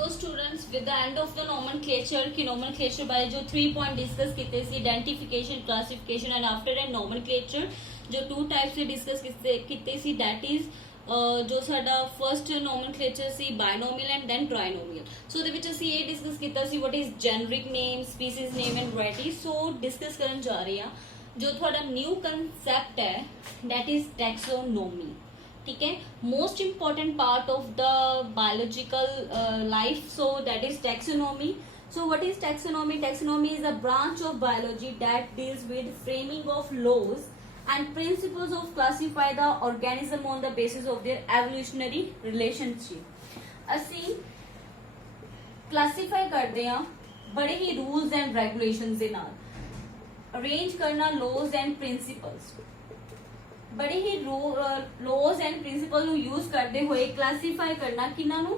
So students, with the end of the nomenclature कि nomenclature बारे जो 3 point discuss किते सी identification, classification and after that nomenclature जो 2 types से discuss किते सी that is जो साडा first nomenclature C binomial and then trinomial. So ਦੇ ਵਿੱਚ ਅਸੀਂ ਇਹ discuss ਕੀਤਾ ਸੀ what is generic name, species name and variety. So discuss ਕਰਨ ਜਾ ਰਹੇ ਹਾਂ जो थोड़ा new concept है that is taxonomy. ठीक है, most important part of the biological life, so that is taxonomy. So what is taxonomy? Taxonomy is a branch of biology that deals with framing of laws and principles of classify the organism on the basis of their evolutionary relationship. ਅਸੀਂ classify ਕਰਦੇ ਹਾਂ ਬੜੇ ਹੀ rules and regulations ਦੇ ਨਾਲ, arrange ਕਰਨਾ laws and principles, बड़े ही laws and principal ਨੂੰ use करते हुए क्लासीफाई करना किन्हां ਨੂੰ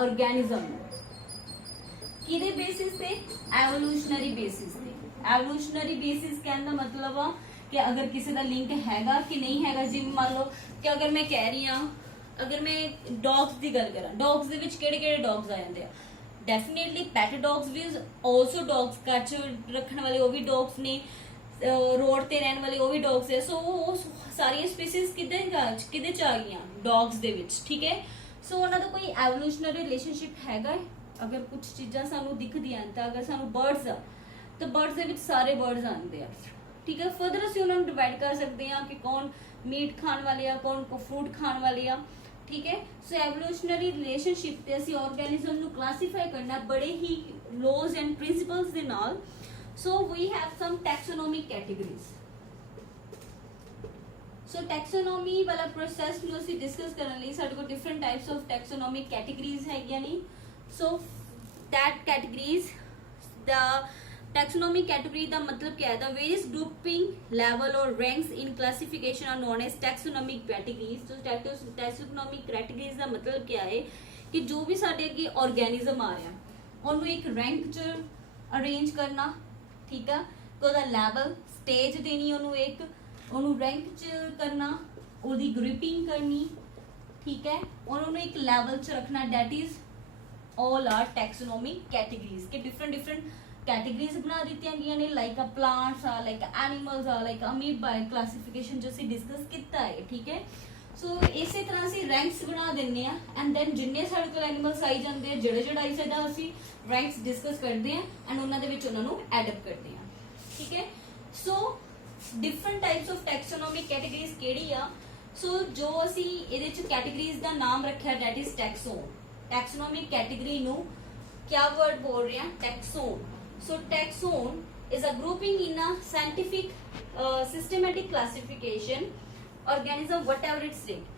ऑर्गेनिज्म ਨੂੰ किदे बेसिस ते एवोल्यूशनरी बेसिस ते. एवोल्यूशनरी बेसिस कहने का मतलब आ कि अगर किसी का लिंक हैगा कि नहीं हैगा. जिवें मान लो कि अगर मैं कह रही हां, अगर मैं डॉग्स की गल करा, डॉग्स दे विच किहड़े-किहड़े डॉग्स आ जांदे आ. डेफिनेटली पैट डॉग्स भी आल्सो डॉग्स, घर च रखने वाले वो भी डॉग्स ने, रोड ते रहने वाले वो भी डॉग्स है. सो वो सारी स्पीसीज किदे च आ गई डॉग्स दे विच. ठीक है, सो उन्हां दा कोई एवोल्यूशनरी रिलेशनशिप हैगा. अगर कुछ चीज़ां सानू दिखदियां तां अगर सानू बर्ड्स आ तो बर्ड्स दे विच सारे बर्ड्स आंदे आ. ठीक है, फर्दर असीं उन्हां नू डिवाइड कर सकते हैं कि कौन मीट खाण वाले आ, कौन फ्रूट खाण वाले आ. ठीक है, सो एवोल्यूशनरी रिलेशनशिप ते असीं ऑर्गेनिज्म नू क्लासीफाई करना बड़े ही लॉज एंड प्रिंसिपल्स दे नाल. So we have some taxonomic categories. So taxonomy वाला process ਨੂੰ ਅਸੀਂ discuss ਕਰਨ ਲਈ ਸਾਡੇ ਕੋਲ different types of taxonomic categories ਹੈਗੀਆਂ ਨੇ. So that categories, the taxonomic category ਦਾ मतलब क्या है? The various grouping level or ranks in classification are known as taxonomic categories. So taxonomic categories ਦਾ मतलब क्या है कि जो भी ਸਾਡੇ ਅੱਗੇ organism ਆ ਰਿਹਾ ਉਹਨੂੰ ਇੱਕ rank ਚ arrange ਕਰਨਾ. ठीक है, तो ਉਹਦਾ ਲੈਵਲ ਸਟੇਜ ਦੇਣੀ ਉਹਨੂੰ, ਇੱਕ ਉਹਨੂੰ ਰੈਂਕ ਚ ਕਰਨਾ, ਉਹਦੀ ਗਰੁੱਪਿੰਗ ਕਰਨੀ. ਠੀਕ ਹੈ, ਉਹਨੂੰ ਇੱਕ ਲੈਵਲ ਚ ਰੱਖਣਾ. That is all are taxonomic categories ਕਿ डिफरेंट कैटेगरीज बना ਦਿੱਤੀਆਂ ਗਈਆਂ ਨੇ. ਲਾਈਕ ਅ ਪਲਾਂਟਸ ਆ, ਲਾਈਕ ਐਨੀਮਲਸ ਆ, ਲਾਈਕ ਅਮੀਬਾ ਕਲਾਸੀਫਿਕੇਸ਼ਨ ਜੋ ਅਸੀਂ ਡਿਸਕਸ ਕੀਤਾ ਹੈ. ਠੀਕ ਹੈ, ਸੋ ਇਸੇ ਤਰ੍ਹਾਂ ਅਸੀਂ ਰੈਂਕਸ ਬਣਾ ਦਿੰਨੇ ਆ ਐਂਡ ਦੈਨ ਜਿੰਨੇ ਸਾਡੇ ਕੋਲ ਐਨੀਮਲਸ ਆਈ ਜਾਂਦੇ ਆ, ਜਿਹੜਾ ਆਈ ਸਕਦਾ ਅਸੀਂ ਰੈਂਕਸ ਡਿਸਕਸ ਕਰਦੇ ਆ ਐਂਡ ਉਹਨਾਂ ਦੇ ਵਿੱਚ ਉਹਨਾਂ ਨੂੰ ਐਡ ਅਪ ਕਰਦੇ ਆ. ਠੀਕ ਹੈ, ਸੋ ਡਿਫਰੈਂਟ ਟਾਈਪਸ ਆਫ ਟੈਕਸੋਨੋਮਿਕ ਕੈਟੇਗਰੀਜ਼ ਕਿਹੜੀ ਆ? ਸੋ ਜੋ ਅਸੀਂ ਇਹਦੇ ਚ ਕੈਟੇਗਰੀਜ਼ ਦਾ ਨਾਮ ਰੱਖਿਆ ਡੈਟ ਇਜ਼ ਟੈਕਸੋਨ. ਟੈਕਸੋਨੋਮਿਕ ਕੈਟੇਗਰੀ ਨੂੰ ਕਿਆ ਵਰਡ ਬੋਲ ਰਹੇ ਆ? ਟੈਕਸੋਨ. ਸੋ ਟੈਕਸੋਨ is a grouping in a scientific systematic classification organism whatever its rate.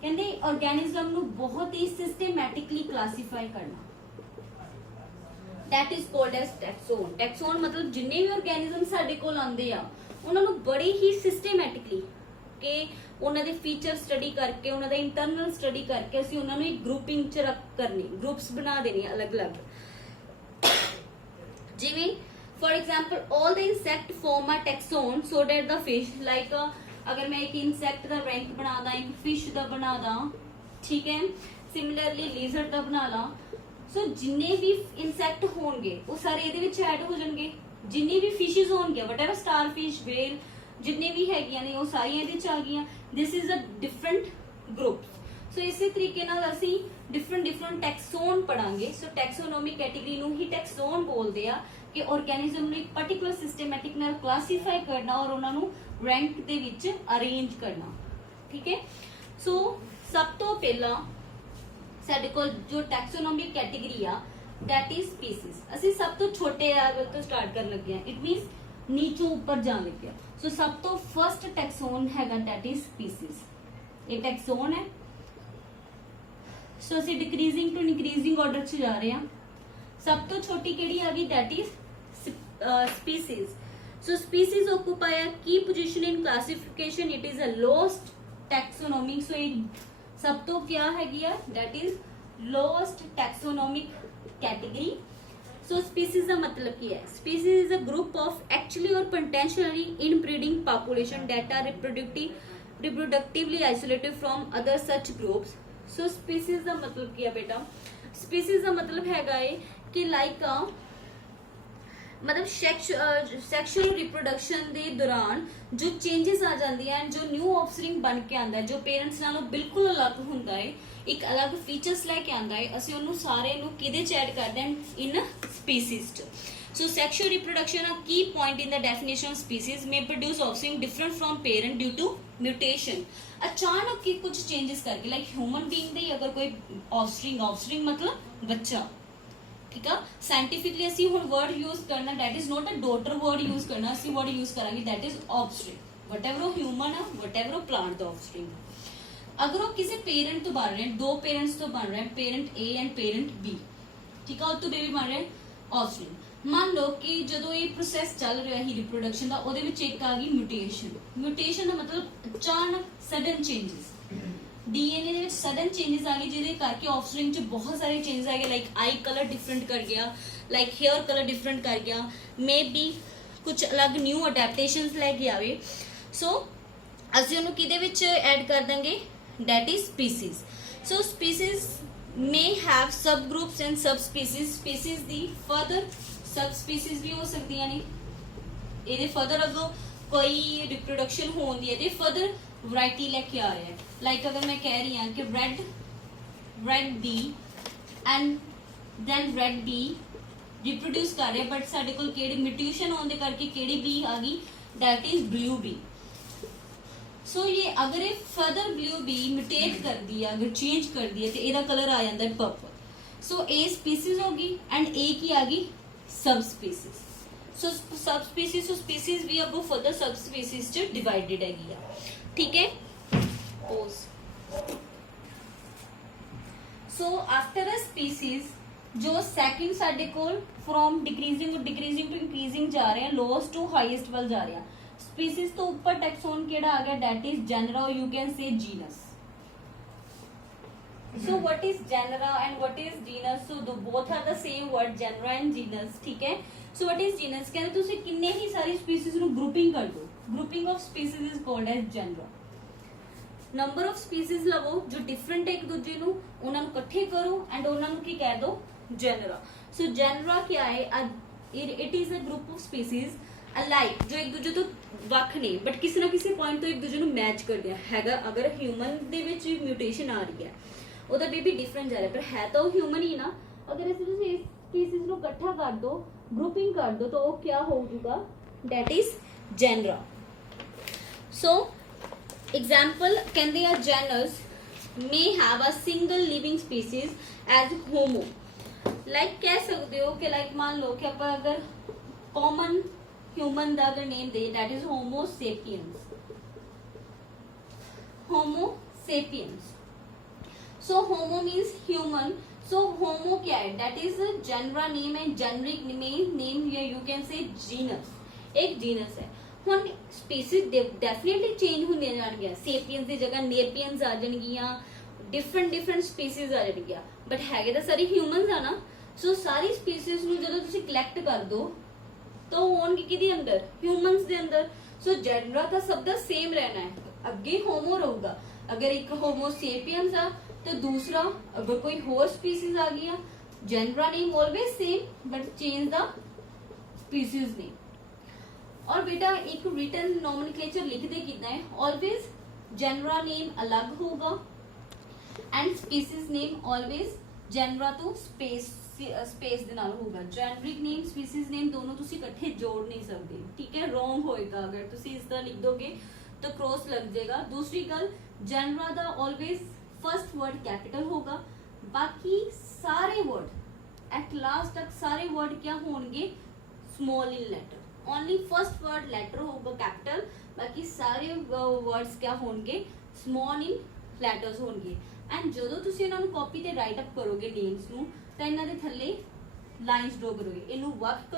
ਕਹਿੰਦੇ organism ਨੂੰ ਬਹੁਤ ਹੀ systematically classify ਕਰਨਾ, that is called as taxon. taxon ਮਤਲਬ ਜਿੰਨੇ ਵੀ organism ਸਾਡੇ ਕੋਲ ਆਉਂਦੇ ਆ ਉਹਨਾਂ ਨੂੰ ਬੜੀ ਹੀ systematically ਕਿ ਉਹਨਾਂ ਦੇ ਫੀਚਰ ਸਟੱਡੀ ਕਰਕੇ, ਉਹਨਾਂ ਦਾ ਇੰਟਰਨਲ ਸਟੱਡੀ ਕਰਕੇ ਅਸੀਂ ਉਹਨਾਂ ਨੂੰ ਇੱਕ ਗਰੁੱਪਿੰਗ ਚ ਰੱਖ ਕਰਨੀ, ਗਰੁੱਪਸ ਬਣਾ ਦੇਣੀ ਅਲੱਗ-ਅਲੱਗ. ਜਿਵੇਂ for example all the insect form a taxon so that the fish like अगर मैं एक इंसेक्ट का रैंक बना दा, एक फिश का बना दा. ठीक है, सिमिलरली लिजर्ड का बना ला. सो जिन्ने भी इंसेक्ट होंगे वो सारे ਇਹਦੇ ਵਿੱਚ ਐਡ ਹੋ ਜਾਣਗੇ. जिन्नी भी फिशेस होंगे whatever starfish, whale जिन्ने भी हैगियां ने वो सारियां ਇਹਦੇ ਚ ਆ ਗਈਆਂ. this is a different groups. सो इसी तरीके ਨਾਲ ਅਸੀਂ different ਟੈਕਸੋਨ ਪੜਾਂਗੇ. ਸੋ ਟੈਕਸੋਨੋਮਿਕ ਕੈਟੇਗਰੀ ਨੂੰ ਹੀ ਟੈਕਸੋਨ ਬੋਲਦੇ ਆ ਕਿ ਆਰਗੈਨਿਜ਼ਮ ਨੂੰ ਇੱਕ ਪਾਰਟਿਕੂਲਰ ਸਿਸਟਮੈਟਿਕ ਨਾਲ ਕਲਾਸੀਫਾਈ ਕਰਨਾ ਔਰ ਉਹਨਾਂ ਨੂੰ ਰੈਂਕ ਦੇ ਵਿੱਚ ਅਰੇਂਜ ਕਰਨਾ. ਠੀਕ ਹੈ, ਸੋ ਸਭ ਤੋਂ ਪਹਿਲਾਂ ਸਾਡੇ ਕੋਲ ਜੋ ਟੈਕਸੋਨੋਮਿਕ ਕੈਟੇਗਰੀ ਆ ਦੈਟ ਇਜ਼ ਸਪੀਸੀਜ਼. ਅਸੀਂ ਸਭ ਤੋਂ ਛੋਟੇ ਲੈਵਲ ਤੋਂ ਸਟਾਰਟ ਕਰਨ ਲੱਗੇ ਆ. ਇਟ ਮੀਨਸ ਨੀਚੋਂ ਉੱਪਰ ਜਾਣ ਲੱਗੇ ਆ. ਸੋ ਸਭ ਤੋਂ ਫਰਸਟ ਟੈਕਸੋਨ ਹੈਗਾ ਦੈਟ ਇਜ਼ ਸਪੀਸੀਜ਼. ਇਹ ਟੈਕਸੋਨ ਹੈ. ਸੋ ਅਸੀਂ ਡਿਕਰੀਜ਼ਿੰਗ ਟੂ ਇਨਕਰੀਜ਼ਿੰਗ ਆਰਡਰ ਚ ਜਾ ਰਹੇ ਹਾਂ. ਸਭ ਤੋਂ ਛੋਟੀ ਕਿਹੜੀ ਆ ਗਈ? That is species. So species occupy a key position in classification. It is a lowest taxonomic. So ਸਭ ਤੋਂ क्या हैगी आ? That is lowest taxonomic category. So species ਦਾ मतलब ਕੀ ਹੈ? Species is a group of actually or potentially inbreeding population that are reproductively isolated from other such groups. So species का मतलब की है बेटा, स्पीसीज का मतलब हैगा है कि लाइक मतलब सैक्शुअल रिप्रोडक्शन ਦੇ ਦੌਰਾਨ जो चेंजेस आ जाती हैं, जो न्यू ऑफस्प्रिंग बन के आंदा है, जो पेरेंट्स नालों बिल्कुल अलग ਹੁੰਦਾ है, एक अलग फीचर्स लेके आंदा है, ਅਸੀਂ ਉਹਨੂੰ ਸਾਰੇ ਨੂੰ ਕਿਹਦੇ ਚ ਐਡ ਕਰਦੇ ਹਾਂ, ਇਨ ਸਪੀਸੀਜ਼ ਚ। So sexual reproduction, a key point in the definition of species, may produce offspring different from parent due to mutation। अचानक की कुछ चेंजेस करके, लाइक ह्यूमन बीइंग दे अगर कोई ऑफस्प्रिंग मतलब बच्चा, ठीक है, साइंटिफिकली ਅਸੀਂ ਹੁਣ वर्ड यूज करना, that is not a daughter word use करना, ਅਸੀਂ वर्ड यूज करांगे दैट इज ऑफस्प्रिंग। वटएवर ਉਹ ह्यूमन है, वटएवर ਉਹ प्लांट ਦਾ ऑफस्प्रिंग है। अगर वो किसी पेरेंट तो बन रहे हैं, दो पेरेंट्स तो बन रहे हैं, parent A and parent B, ठीक है, तो बेबी बन रहे हैं ऑफस्प्रिंग। मान लो कि जो ये प्रोसैस चल रहा है रिप्रोडक्शन का, ਉਹਦੇ ਵਿੱਚ ਇੱਕ ਆ ਗਈ म्यूटेशन ਦਾ मतलब अचानक सडन चेंजेस, डीएनए ਦੇ ਵਿੱਚ सडन चेंजेस आ गए, ਜਿਹਦੇ ਕਰਕੇ ऑफस्प्रिंग ਚ बहुत सारे चेंजेस आ गए, लाइक आई कलर डिफरेंट कर गया, लाइक हेयर कलर डिफरेंट कर गया, मे बी कुछ अलग न्यू अडेप्टेशंस लेके आवे। सो ਅਸੀਂ ਉਹਨੂੰ ਕਿਹਦੇ ਵਿੱਚ ਐਡ ਕਰ ਦਾਂਗੇ, that is species। so species may have subgroups and subspecies, species the further subspecies ਵੀ ਹੋ ਸਕਦੀਆਂ ਨੇ, ਇਹਦੇ further ਅੱਗੋਂ ਕੋਈ reproduction ਹੋਣ ਦੀ ਹੈ ਤੇ further variety ਲੈ ਕੇ ਆ ਰਿਹਾ ਹੈ। ਲਾਈਕ ਅਗਰ ਮੈਂ ਕਹਿ ਰਹੀ ਹਾਂ ਕਿ red B and then red B reproduce ਕਰ ਰਿਹਾ, ਬਟ ਸਾਡੇ ਕੋਲ ਕਿਹੜੀ mutation ਹੋਣ ਦੇ ਕਰਕੇ ਕਿਹੜੀ B ਆ ਗਈ, that is blue B। सो ये अगर ये फर्दर ब्लू बी म्यूटेट कर दिया, अगर चेंज कर दिया तो ਇਹਦਾ कलर आ जाता है पर्पल। सो ए स्पीसीज होगी एंड ए की आ गई सब स्पीसीज। सो सब स्पीसीज, सो स्पीसीज भी अब फर्दर सब स्पीसीज च डिवाइडेड हैगी आ, ठीक है। पोज। सो आफ्टर अ स्पीसीज जो सैकेंड साडे कोल फ्रॉम डिक्रीजिंग टू इंक्रीजिंग जा रहे हैं, लोएस्ट टू हाईएस्ट वाल जा रहे हैं। स्पीसीज तो ऊपर टैक्सोन केड़ा आ गया, दैट इज जेनरा, और you can say genus. So what is genera and what is genus, so both are the same word, genera and genus, ठीक है। सो व्हाट इज जीनस, कहते तुसी किन्ने ही सारी स्पीसीज नु ग्रुपिंग कर दो, grouping of species is called as genera. Number of species लवो जो डिफरेंट एक दूजे नु, उन्हां नु इकट्ठे करो एंड उन्हां नु की कह दो, जेनरा। सो जेनरा क्या है, it is a group of species alike जो एक दूजे तो ਵੱਖ ਨੇ बट किसी ना किसी पॉइंट तो एक दूजे ਨੂੰ मैच करदे हैगा। अगर ह्यूमन ਦੇ ਵਿੱਚ म्यूटेशन आ रही है, ਉਹਦਾ ਬੇਬੀ डिफरेंट जा रहा है, पर है तो ह्यूमन ही ना। अगर ਅਸੀਂ ਤੁਸੀਂ ਇਸ स्पीसीज ਨੂੰ ਇਕੱਠਾ ਕਰ ਦੋ, ग्रुपिंग कर दो, तो वो क्या हो जाएगा, that is genera. So example कहते हैं genus may have a single living species as homo, like कह सकते हो कि लाइक मान लो कि आप अगर कॉमन ह्यूमन का अगर नेम दे, that is homo sapiens, homo sapiens. So homo means human. So homo क्या है, that is genera name and generic name here you can say genus, एक जीनस है। हुन स्पीसीज डेफिनेटली चेंज होंदियां जाणगियां, sapiens की जगह नेपियंस आ जाणगियां, डिफरेंट स्पीसीज आ जाणगियां, बट हैगे तां सारे ह्यूमनस आ ना। सो सारी स्पीसीज नूं जदों तुसीं कलैक्ट कर दो तो होणगे किहदे अंदर, ह्यूमनस दे अंदर। सो जेनरा तो सब दा सेम रहना है, अगे होमो रहूगा। अगर एक होमो सेपियंस आ तो दूसरा अगर कोई होर स्पीसीज आ गई, genera name always same but change the species name. और बेटा एक रिटन नॉमेनक्लेचर लिख दे कितना है, ऑलवेज जेनरा नेम अलग होगा and species name always genera तो स्पेस ਦੇ ਨਾਲ ਹੋਊਗਾ। जेनरिक नेम स्पीसीज नेम दोनों ਤੁਸੀਂ ਇਕੱਠੇ जोड़ नहीं सकते, ठीक है, रॉन्ग होएगा। अगर ਤੁਸੀਂ इस तरह लिख दोगे तो क्रॉस लग जाएगा। दूसरी गल, जेनरा ਦਾ ऑलवेज फर्स्ट वर्ड कैपिटल होगा, बाकी सारे वर्ड एट लास्ट तक सारे वर्ड क्या होंगे, small in letter. Only first word letter होगा कैपिटल, बाकी सारे वर्ड्स क्या होंगे, स्मॉल इन लेटर्स होंगे। एंड जो ਤੁਸੀਂ ਇਹਨਾਂ ਨੂੰ ਕਾਪੀ ਤੇ ਰਾਈਟ ਅਪ ਕਰੋਗੇ ਨੇਮਸ ਨੂੰ, ਤਾਂ ਇਹਨਾਂ ਦੇ ਥੱਲੇ ਲਾਈਨਸ ਡਰਾ ਕਰੋਗੇ, ਇਹਨੂੰ ਵਰਕ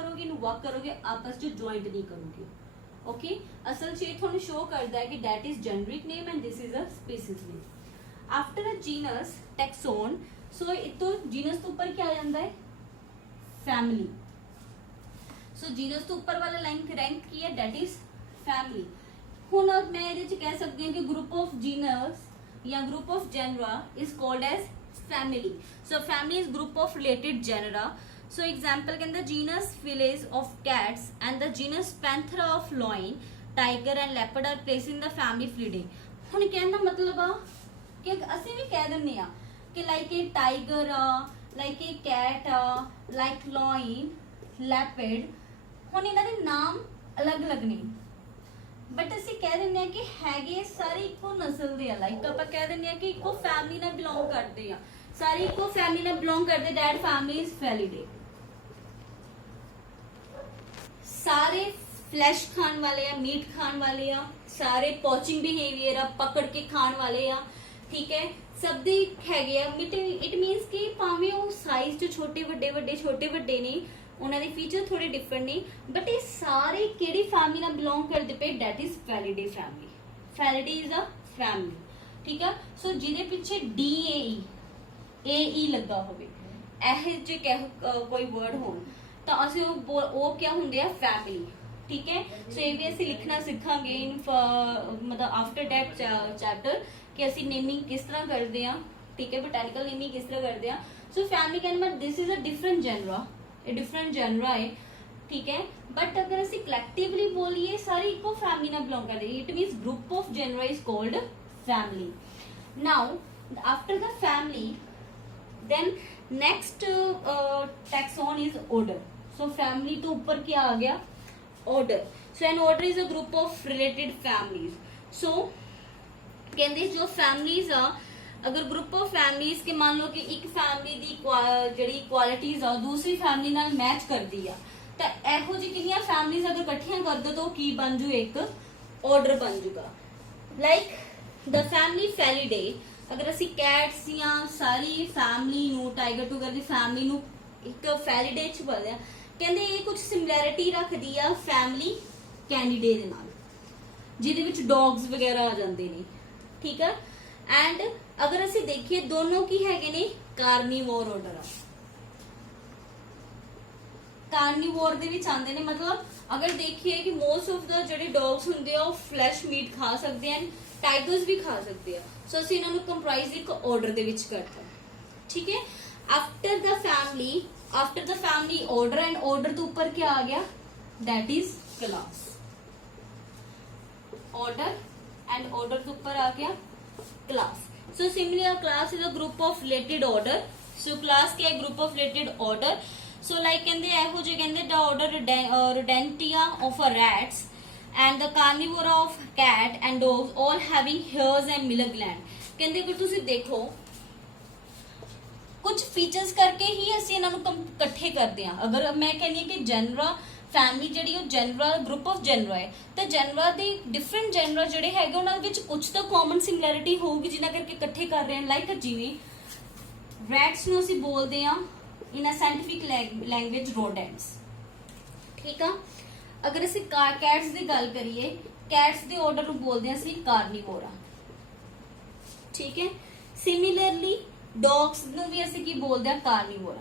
ਕਰੋਗੇ, ਆਪਸ ਚ ਜੁਆਇੰਟ ਨਹੀਂ ਕਰੋਗੇ। ओके, असल च ਤੁਹਾਨੂੰ ਸ਼ੋ ਕਰਦਾ ਹੈ ਕਿ that is generic name and this is a species name. After a genus taxon, so इतो genus ਤੋਂ ਉੱਪਰ क्या आ ਜਾਂਦਾ है, family. So genus ਤੋਂ ਉੱਪਰ ਵਾਲਾ rank ਕੀ ਹੈ, that is family. ਹੁਣ ਮੈਂ ਇਹਦੇ ਚ ਕਹਿ ਸਕਦੀ ਹਾਂ ਕਿ group of genus या group of genera is called as family. So family is group of related genera. So example कहते genus felis of cats and the genus panthera of lion tiger and leopard are place in the family felidae. हुण कहने का मतलब आ कि असीं भी कह दिंदे आ कि लाइक ए टाइगर आ, लाइक ए कैट आ, लाइक लॉइन, लेपर्ड. हुण इन्हां दे नाम अलग अलग नहीं, बट असीं कह दिंदे आ कि हैगे सारे इक्को नस्ल दे आ. लाइक आपां कह दिंदे आ कि इक्को फैमिली नाल बिलोंग करदे आ, सारे इक्को फैमिली नाल बिलोंग करदे. That family is felidae. सारे फ्लैश खान वाले आ, मीट खान वाले आ, सारे पॉचिंग बिहेवियर आ, पकड़ के खान वाले आ. ठीक है, सब दे हैगे आ. इट मीनस कि भावें वो साइज च छोटे वड्डे वड्डे छोटे वड्डे ने, उन्हां दे फीचर थोड़े डिफरेंट ने, बट ये सारे किहड़ी फैमिली नाल बिलोंग करदे पे. That is felidae family. Felidae is a family. ठीक है. सो जिहदे पिछे DAE लगा होवे, एहे जे कोई वर्ड होण तां असीं वो क्या हुंदे आ फैमिली. ठीक है. सो ये भी असीं लिखना सीखांगे इन मतलब आफ्टर दैट चैप्टर कि असीं नेमिंग किस तरह करदे आ. ठीक है, बोटैनिकल नेमिंग किस तरह करदे आ. सो फैमिली कहने मतलब this is a different genera, a different genera है. ठीक है, बट अगर असीं कलेक्टिवली बोलिए सारी इको फैमिली नाल बिलोंग करदे. It means group of genera is called family. Now after the family then next taxon is order. So family तो ऊपर क्या आ गया, order. So an order is a group of related families. So कहते जो families आ, अगर group of families के मान लो कि एक फैमिली दी जिहड़ी क्वालिटीज आ दूसरी फैमिली नाल मैच करदी आ, तां इहो जी कितनियां फैमिलीज अगर इकट्ठियां कर दो तो की बन जू, एक ऑर्डर बन जूगा. Like the family felidae. अगर असीं कैट्स या सारी फैमिली नू, टाइगर टूगर दी फैमिली नू एक फैलिडे च बोलिया, कहंदे ये कुछ सिमिलैरिटी रखदी आ फैमिली कैनिडे दे नाल, जिहदे विच डॉग्स वगैरह आ जांदे ने. ठीक है. एंड अगर असीं देखिए दोनों की हैगे ने कार्निवोर ऑर्डर आ. कार्निवोर दे विच आंदे ने, मतलब अगर देखिए कि मोस्ट ऑफ द जिहड़े डॉग्स हुंदे आ फ्लैश मीट खा सकदे हैं, टाइगर्स भी खा सकते हैं. सो असीं इन्हां नूं कंप्राइज एक ऑर्डर दे विच करता. ठीक है. After the family order, and order तो ऊपर क्या आ गया, that is class. Order and order तो ऊपर आ गया class. So similarly a class is a group of related order. So class क्या है, group of related order. So like कहंदे एहो जे कहंदे the order Rodentia of a rats and the carnivora of cat and dogs all having hairs and milk gland. कहंदे अगर तुसी देखो कुछ फीचर्स करके ही ਅਸੀਂ ਇਹਨਾਂ ਨੂੰ ਇਕੱਠੇ ਕਰਦੇ ਆ. अगर मैं कहनी कि जनरा फैमिली ਜਿਹੜੀ ਉਹ ਜਨਰਾ ਗਰੁੱਪ ਆਫ ਜਨਰਾ ਹੈ, ਤਾਂ ਜਨਰਾ ਦੇ ਡਿਫਰੈਂਟ ਜਨਰਾ ਜਿਹੜੇ ਹੈਗੇ ਉਹਨਾਂ ਵਿੱਚ ਕੁਝ ਤਾਂ ਕਾਮਨ ਸਿਮਿਲੈਰਿਟੀ ਹੋਊਗੀ ਜਿਨ੍ਹਾਂ ਕਰਕੇ ਇਕੱਠੇ ਕਰ ਰਹੇ ਹਨ. ਲਾਈਕ ਜਿਵੇਂ ਰੈਟਸ ਨੂੰ ਅਸੀਂ ਬੋਲਦੇ ਆ ਇਨ ਅ ਸਾਇੰਟਿਫਿਕ ਲੈਂਗੁਏਜ ਰੋਡੈਂਟਸ. ਠੀਕ ਆ. ਅਗਰ ਅਸੀਂ ਕੈਟਸ ਦੀ ਗੱਲ ਕਰੀਏ, ਕੈਟਸ ਦੇ ਆਰਡਰ ਨੂੰ ਬੋਲਦੇ ਆ ਅਸੀਂ ਕਾਰਨੀਵੋਰਾ. ਠੀਕ ਹੈ. ਸਿਮਿਲਰਲੀ ਡੌਗਸ ਨੂੰ ਵੀ ਅਸੀਂ ਕੀ ਬੋਲਦੇ ਆ, ਕਾਰਨੀਵੋਰਾ.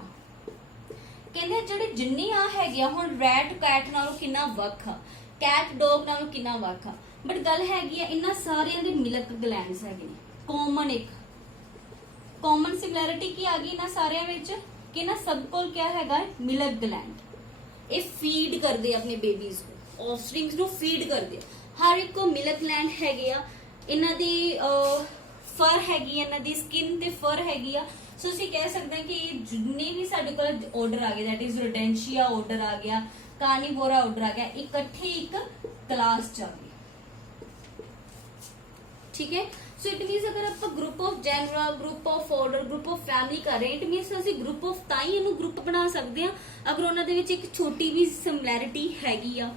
ਕਹਿੰਦੇ ਜਿਹੜੇ ਜਿੰਨੇ ਆ ਹੈਗੇ ਆ, ਹੁਣ ਰੈਟ ਕੈਟ ਨਾਲੋਂ ਕਿੰਨਾ ਵੱਖ ਆ, ਕੈਟ ਡੌਗ ਨਾਲੋਂ ਕਿੰਨਾ ਵੱਖ ਆ, ਬਟ ਗੱਲ ਹੈਗੀ ਆ ਇਹਨਾਂ ਸਾਰਿਆਂ ਦੇ ਮਿਲਕ ਗਲੈਂਡਸ ਹੈਗੇ ਨੇ. ਕਾਮਨ ਇੱਕ ਕਾਮਨ ਸਿਮਿਲੈਰਿਟੀ ਕੀ ਆ ਗਈ ਇਹਨਾਂ ਸਾਰਿਆਂ ਵਿੱਚ ਕਿ ਇਹਨਾਂ ਸਭ ਕੋਲ ਕਿਆ ਹੈਗਾ, ਮਿਲਕ ਗਲੈਂਡ. ਇਹ ਫੀਡ ਕਰਦੇ ਆਪਣੇ ਬੇਬੀਜ਼ ਨੂੰ, ਆਫਸਪ੍ਰਿੰਗਸ ਨੂੰ ਫੀਡ ਕਰਦੇ ਆ. ਹਰ ਇੱਕ ਕੋ ਮਿਲਕ ਗਲੈਂਡ ਹੈਗੇ ਆ. ਇਹਨਾਂ ਦੀ ਫਰ ਹੈਗੀ, ਇਹਨਾਂ ਦੀ ਸਕਿਨ ਤੇ ਫਰ ਹੈਗੀ ਆ. ਸੋ ਅਸੀਂ ਕਹਿ ਸਕਦੇ ਹਾਂ ਕਿ ਜਿੰਨੇ ਵੀ ਸਾਡੇ ਕੋਲ ਆਰਡਰ ਆ ਗਏ, ਦੈਟ ਇਜ਼ ਰੋਡੈਂਸ਼ੀਆ ਆਰਡਰ ਆ ਗਿਆ, ਕਾਰਨੀਵੋਰਾ ਆਰਡਰ ਆ ਗਿਆ, ਇਕੱਠੇ ਇੱਕ ਕਲਾਸ ਚ ਆ ਗਏ. ਠੀਕ ਹੈ. ਸੋ ਇਟ ਮੀਨਸ ਅਗਰ ਆਪਾਂ group of genera, group of order, group of family ਕਰ ਰਹੇ, ਇਟ ਮੀਨਸ ਅਸੀਂ ਗਰੁੱਪ ਆਫ ਤਾਂ ਹੀ ਇਹਨੂੰ ਗਰੁੱਪ ਬਣਾ ਸਕਦੇ ਹਾਂ ਅਗਰ ਉਹਨਾਂ ਦੇ ਵਿੱਚ ਇੱਕ ਛੋਟੀ ਵੀ ਸਿਮਿਲੈਰਿਟੀ ਹੈਗੀ ਆ.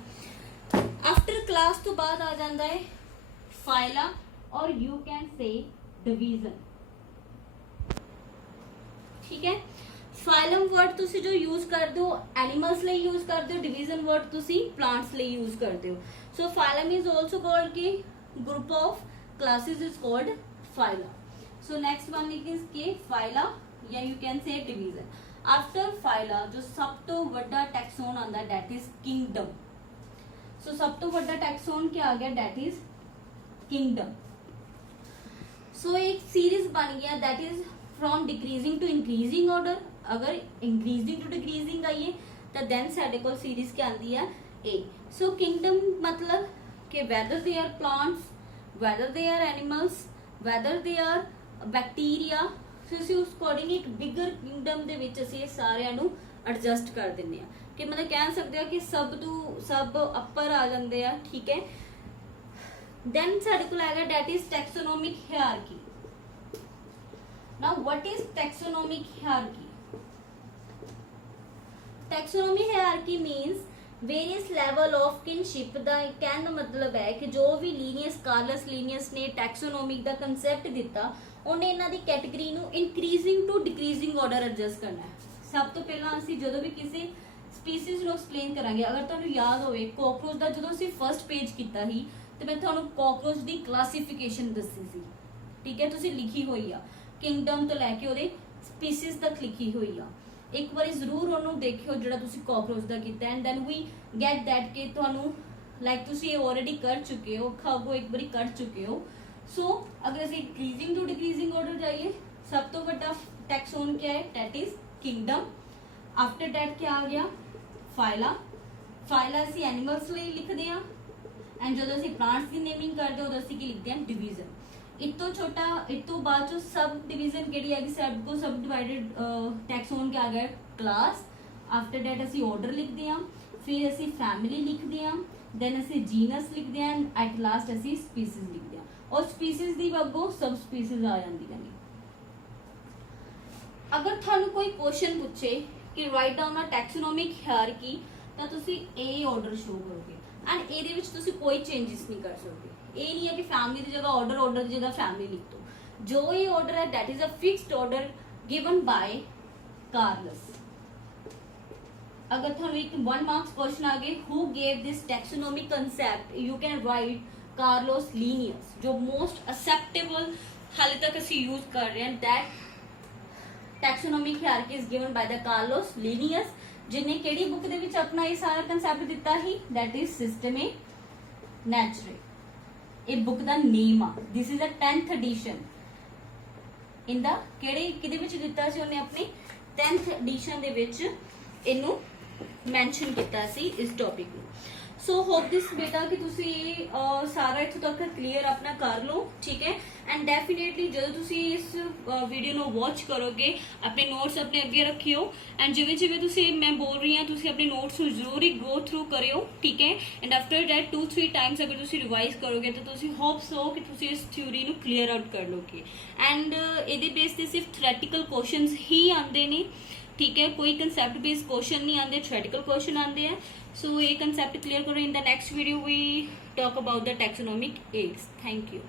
ਆਫਟਰ ਕਲਾਸ ਤੋਂ ਬਾਅਦ ਆ ਜਾਂਦਾ ਹੈ ਫਾਈਲਾ, ਔਰ ਯੂ ਕੈਨ ਸੇ ਡਿਵੀਜ਼ਨ. ठीक है. फाइलम वर्ड तुसी जो यूज करते हो एनिमल्स ਲਈ यूज करते हो, डिवीजन वर्ड तुसी प्लांट्स ਲਈ यूज करते हो. सो फाइलम इज आल्सो कॉल्ड कि group of classes is called phyla. So next one is के फाइला या यू कैन से डिवीजन. आफ्टर फाइला जो सब तो ਵੱਡਾ टैक्सोन आंदा दैट इज किंगडम. सो सब तो ਵੱਡਾ टैक्सोन क्या आ गया, दैट इज किंगडम. सो एक सीरीज बन गया that is from decreasing to increasing order. अगर इंक्रीजिंग टू डिक्रीजिंग आइए तो दैन साडे कोल सीरीज क्या आती है ए। सो किंगडम मतलब कि whether they are plants, whether they are animals, whether they are bacteria, ਤੁਸੀਂ ਉਸ ਅਕੋਰਡਿੰਗ ਇੱਕ ਬਿਗਰ ਕਿੰਗਡਮ ਦੇ ਵਿੱਚ ਅਸੀਂ ਇਹ ਸਾਰਿਆਂ ਨੂੰ ਐਡਜਸਟ ਕਰ ਦਿੰਦੇ ਆ ਕਿ ਮਤਲਬ ਕਹਿ ਸਕਦੇ ਆ ਕਿ ਸਭ ਤੋਂ ਸਭ ਅੱਪਰ ਆ ਜਾਂਦੇ ਆ, ਠੀਕ ਹੈ। ਦੈਨ ਸਾਡੇ ਕੋਲ ਹੈਗਾ that is taxonomic hierarchy. Now what is taxonomic hierarchy? Taxonomic hierarchy means various level of kinship ਦਾ ਕਹਿਣ ਦਾ ਮਤਲਬ ਹੈ ਕਿ ਜੋ ਵੀ ਲੀਨੀਅਸ ਕਾਰਲਸ ਲੀਨੀਅਸ ਨੇ ਟੈਕਸੋਨੋਮਿਕ ਦਾ ਕਨਸੈਪਟ ਦਿੱਤਾ ਉਹਨੇ ਇਹਨਾਂ ਦੀ ਕੈਟੇਗਰੀ ਨੂੰ ਇਨਕਰੀਜ਼ਿੰਗ ਟੂ ਡਿਕਰੀਜ਼ਿੰਗ ਆਰਡਰ ਐਡਜਸਟ ਕਰਨਾ ਹੈ। ਸਭ ਤੋਂ ਪਹਿਲਾਂ ਅਸੀਂ ਜਦੋਂ ਵੀ ਕਿਸੇ ਸਪੀਸੀਜ਼ ਨੂੰ ਐਕਸਪਲੇਨ ਕਰਾਂਗੇ, ਅਗਰ ਤੁਹਾਨੂੰ ਯਾਦ ਹੋਵੇ ਕਾਕਰੋਚ ਦਾ ਜਦੋਂ ਅਸੀਂ ਫਰਸਟ ਪੇਜ ਕੀਤਾ ਸੀ ਤੇ ਮੈਂ ਤੁਹਾਨੂੰ ਕਾਕਰੋਚ ਦੀ ਕਲਾਸੀਫਿਕੇਸ਼ਨ ਦੱਸੀ ਸੀ, ਠੀਕ ਹੈ, ਤੁਸੀਂ ਲਿਖੀ ਹੋਈ ਆ ਕਿੰਗਡਮ ਤੋਂ ਲੈ ਕੇ ਉਹਦੇ ਸਪੀਸੀਜ਼ ਤੱਕ ਲਿਖੀ ਹੋਈ ਆ। ਇੱਕ ਵਾਰੀ ਜ਼ਰੂਰ ਉਹਨੂੰ ਦੇਖਿਓ ਜਿਹੜਾ ਤੁਸੀਂ ਕਾਕਰੋਚ ਦਾ ਕੀਤਾ and then we get that ਕਿ ਤੁਹਾਨੂੰ ਲਾਈਕ ਤੁਸੀਂ ਇਹ ਆਲਰੇਡੀ ਕਰ ਚੁੱਕੇ ਹੋ, ਖਾਗੋ ਇੱਕ ਵਾਰੀ ਕਰ ਚੁੱਕੇ ਹੋ। सो अगर ਅਸੀਂ इंक्रीजिंग टू डिक्रीजिंग ऑर्डर जाइए, सब तो बड़ा टैक्सोन क्या है, that is kingdom. After that क्या आ गया फाइला। फाइला ਅਸੀਂ एनिमल्स ਲਈ ਲਿਖਦੇ ਆ ਐਂਡ ਜਦੋਂ ਅਸੀਂ प्लांट्स ਦੀ ਨੇਮਿੰਗ ਕਰਦੇ ਉਦੋਂ ਅਸੀਂ ਕੀ ਲਿਖਦੇ ਆ डिवीजन। ਇਸ ਤੋਂ ਛੋਟਾ ਇਸ ਤੋਂ ਬਾਅਦ ਜੋ सब डिवीजन ਕਿਹੜੀ ਹੈਗੀ, सब को सब डिवाइडेड टैक्सोन क्या आ गया क्लास। आफ्टर दैट ਅਸੀਂ ऑर्डर ਲਿਖਦੇ ਆ, ਫਿਰ ਅਸੀਂ फैमिली ਲਿਖਦੇ ਆ, ਦੈਨ ਅਸੀਂ जीनस ਲਿਖਦੇ ਆ ਐਂਡ ਐਟ ਲਾਸਟ ਅਸੀਂ स्पीसीज ਲਿਖਦੇ ਆ। और स्पीसीज दी ਅੱਗੋਂ सब स्पीसीज आ ਜਾਂਦੀਆਂ ਨੇ। अगर थानू कोई क्वेश्चन पूछे कि राइट डाउन अ टैक्सोनॉमिक हायरार्की ਤਾਂ ਤੁਸੀਂ ए ਆਰਡਰ ਸ਼ੋ ਕਰੋਗੇ ਐਂਡ ਇਹਦੇ ਵਿੱਚ ਤੁਸੀਂ ਕੋਈ ਚੇਂजेस ਨਹੀਂ ਕਰ ਸਕਦੇ। ਇਹ ਨਹੀਂ ਹੈ ਕਿ ਫੈਮਿਲੀ ਦੀ ਜਗ੍ਹਾ ਆਰਡਰ, ਆਰਡਰ ਦੀ ਜਗ੍ਹਾ ਫੈਮਿਲੀ ਲਿਖ ਦੋ। ਜੋ ਇਹ ਆਰਡਰ ਹੈ that is a fixed order given by Carolus. अगर थानू एक 1 मार्क्स क्वेश्चन आ गए who gave this taxonomic concept, you can write Carolus Linnaeus, जो मोस्ट एक्सेप्टेबल हाले तक ਅਸੀਂ यूज कर रहे हैं। That taxonomic hierarchy is given by the Carolus Linnaeus, जिन्हें केड़ी बुक ਦੇ ਵਿੱਚ ਆਪਣਾ ਇਹ ਸਾਰਾ ਕਨਸੈਪਟ ਦਿੱਤਾ ਹੀ, दैट इज सिस्टमे नेचुरे। ਇਹ ਬੁੱਕ ਦਾ ਨੇਮ ਆ। This is a 10th edition ਇਨ ਦਾ ਕਿਹੜੇ ਕਿਹਦੇ ਵਿੱਚ ਦਿੱਤਾ ਸੀ ਉਹਨੇ ਆਪਣੀ 10th ਐਡੀਸ਼ਨ ਦੇ ਵਿੱਚ ਇਹਨੂੰ ਮੈਂਸ਼ਨ ਕੀਤਾ ਸੀ ਇਸ ਟੌਪਿਕ ਨੂੰ। सो होप दिस बेटा कि तुसी सारा इत्थों तक क्लीयर अपना कर लो, ठीक है। एंड डेफिनेटली जो तुसी इस वीडियो नो वॉच करोगे अपने नोट्स अपने अगे रखियो एंड जिवें जिवें तुसी मैं बोल रही हाँ तुसी अपने नोट्स को जरूर ही गो थ्रू करियो, ठीक है। एंड आफ्टर दैट 2-3 टाइम्स अगर तुसी रिवाइज करोगे तो तुसी होप्स हो कि तुसी इस थ्योरी नु क्लीयर आउट कर लोगे। एंड इहदे बेस ते सिर्फ थ्योरेटिकल क्वेश्चंस ही आंदे ने, ठीक है, कोई कंसेप्ट बेस्ड क्वेश्चन नहीं आते, थ्योरेटिकल क्वेश्चन आते हैं। सो ये कंसेप्ट क्लियर करो। In the next video we talk about the taxonomic aids. Thank you.